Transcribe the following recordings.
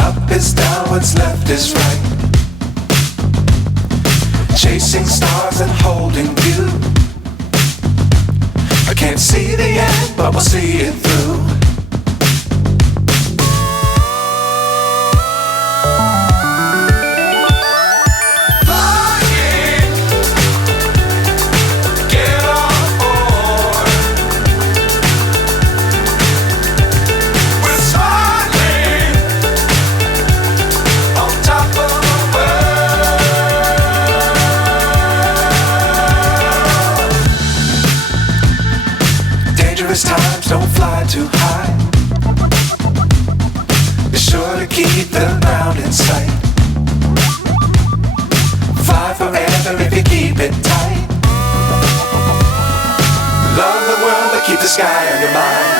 up is down, what's left is right. Chasing stars and holding you. I can't see the end, but we'll see it through. Times don't fly too high. Be sure to keep the ground in sight. Fly forever if you keep it tight. Love the world but keep the sky on your mind.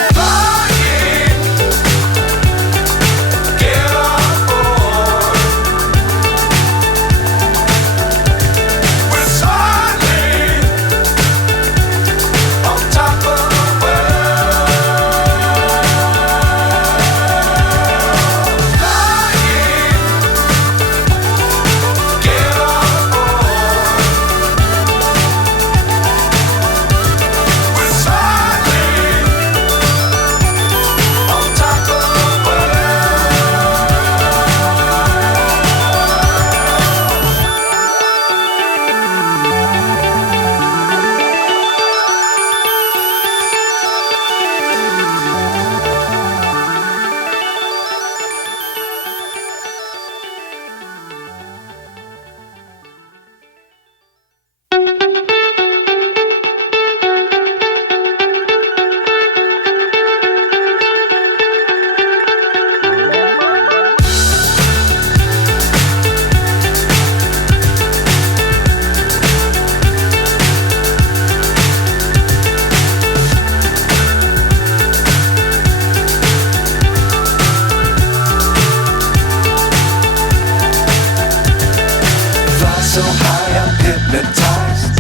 So high I'm hypnotized.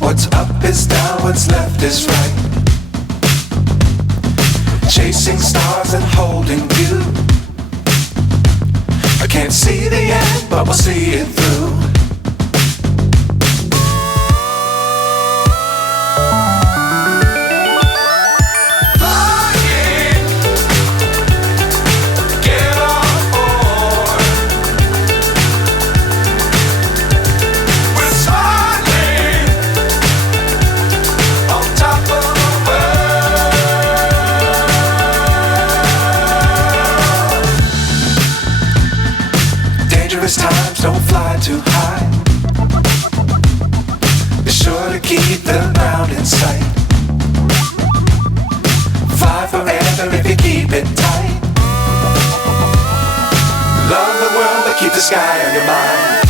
What's up is down, what's left is right. Chasing stars and holding you. I can't see the end, but we'll see it through. Times don't fly too high. Be sure to keep the ground in sight. Fly forever if you keep it tight. Love the world but keep the sky on your mind.